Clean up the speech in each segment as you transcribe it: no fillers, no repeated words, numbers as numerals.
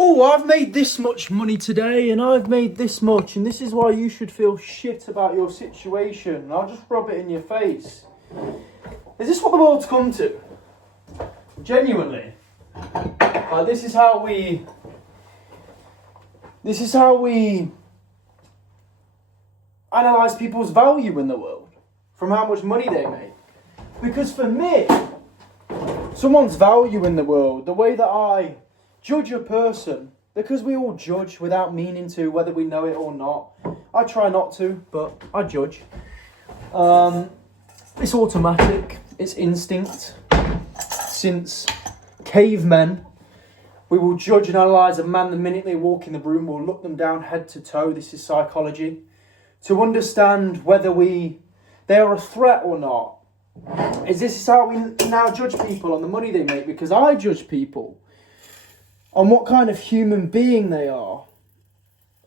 oh, I've made this much money today and I've made this much and this is why you should feel shit about your situation. And I'll just rub it in your face. Is this what the world's come to? Genuinely. This is how we analyse people's value in the world. From how much money they make. Because for me, someone's value in the world, the way that I judge a person, because we all judge without meaning to, whether we know it or not. I try not to, but I judge. It's automatic, it's instinct. Since cavemen, we will judge and analyse a man the minute they walk in the room. We'll look them down head to toe. This is psychology. To understand whether they are a threat or not. This is how we now judge people on the money they make, because I judge people on what kind of human being they are.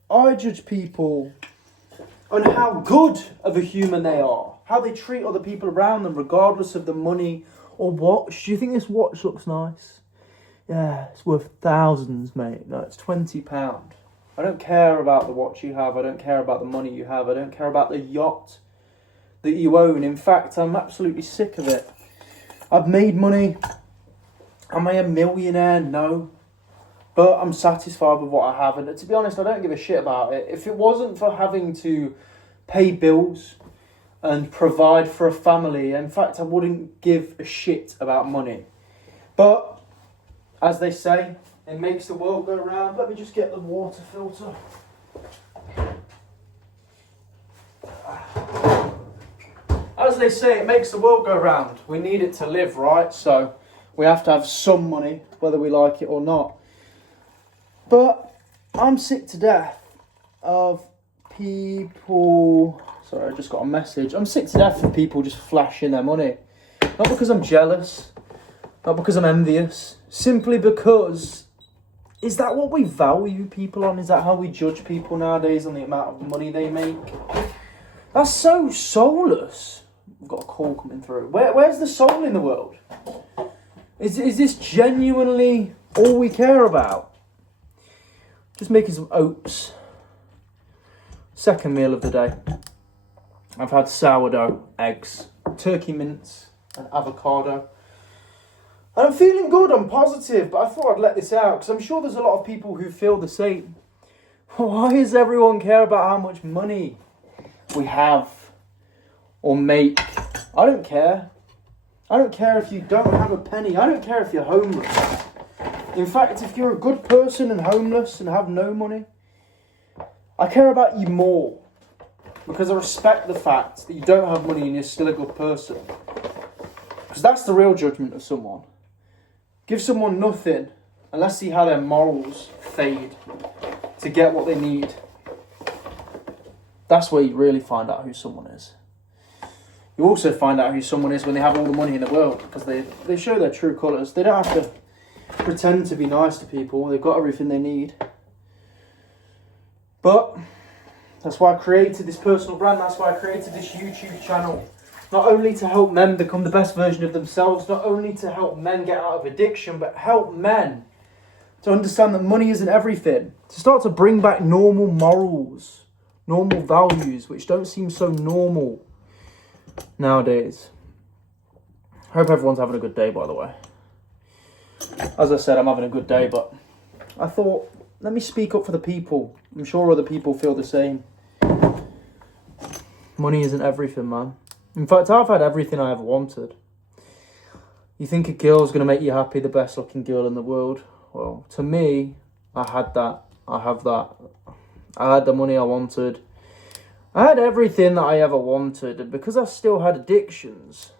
I judge people on how good of a human they are, how they treat other people around them, regardless of the money or watch. Do you think this watch looks nice? Yeah, it's worth thousands, mate. No, it's £20. I don't care about the watch you have. I don't care about the money you have. I don't care about the yacht that you own. In fact, I'm absolutely sick of it. I've made money. Am I a millionaire? No. But I'm satisfied with what I have. And to be honest, I don't give a shit about it. If it wasn't for having to pay bills and provide for a family, in fact, I wouldn't give a shit about money. But, as they say, it makes the world go round. Let me just get the water filter. As they say, it makes the world go round. We need it to live, right? So we have to have some money, whether we like it or not. But I'm sick to death of people... Sorry, I just got a message. I'm sick to death of people just flashing their money. Not because I'm jealous. Not because I'm envious. Simply because... Is that what we value people on? Is that how we judge people nowadays, on the amount of money they make? That's so soulless. I've got a call coming through. Where's the soul in the world? Is this genuinely all we care about? Just making some oats. Second meal of the day. I've had sourdough, eggs, turkey mince, and avocado. And I'm feeling good, I'm positive, but I thought I'd let this out because I'm sure there's a lot of people who feel the same. Why does everyone care about how much money we have or make? I don't care. I don't care if you don't have a penny. I don't care if you're homeless. In fact, if you're a good person and homeless and have no money, I care about you more because I respect the fact that you don't have money and you're still a good person. Because that's the real judgment of someone. Give someone nothing and let's see how their morals fade to get what they need. That's where you really find out who someone is. You also find out who someone is when they have all the money in the world, because they show their true colours. They don't have to pretend to be nice to people. They've got everything they need. But that's why I created this personal brand. That's why I created this YouTube channel. Not only to help men become the best version of themselves, not only to help men get out of addiction, but help men to understand that money isn't everything. To start to bring back normal morals, normal values, which don't seem so normal nowadays. I hope everyone's having a good day, by the way. As I said, I'm having a good day, but I thought, let me speak up for the people. I'm sure other people feel the same. Money isn't everything, man. In fact, I've had everything I ever wanted. You think a girl's going to make you happy, the best looking girl in the world? Well, to me, I had that. I have that. I had the money I wanted. I had everything that I ever wanted. And because I still had addictions,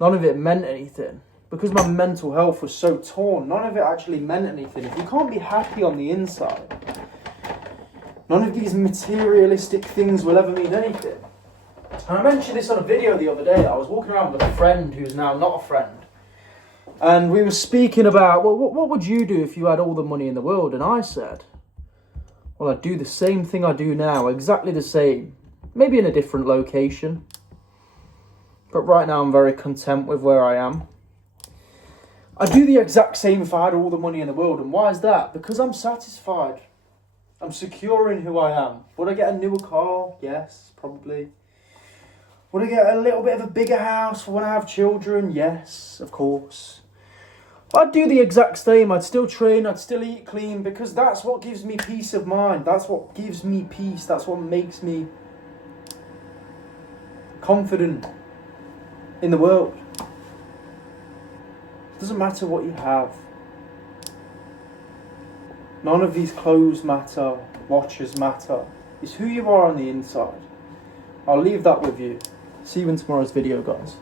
none of it meant anything. Because my mental health was so torn, none of it actually meant anything. If you can't be happy on the inside, none of these materialistic things will ever mean anything. And I mentioned this on a video the other day. I was walking around with a friend who's now not a friend. And we were speaking about, well, what would you do if you had all the money in the world? And I said, well, I'd do the same thing I do now, exactly the same. Maybe in a different location. But right now I'm very content with where I am. I'd do the exact same if I had all the money in the world. And why is that? Because I'm satisfied. I'm secure in who I am. Would I get a newer car? Yes, probably. Would I get a little bit of a bigger house for when I have children? Yes, of course. I'd do the exact same. I'd still train. I'd still eat clean, because that's what gives me peace of mind. That's what gives me peace. That's what makes me confident in the world. It doesn't matter what you have. None of these clothes matter. Watches matter. It's who you are on the inside. I'll leave that with you. See you in tomorrow's video, guys.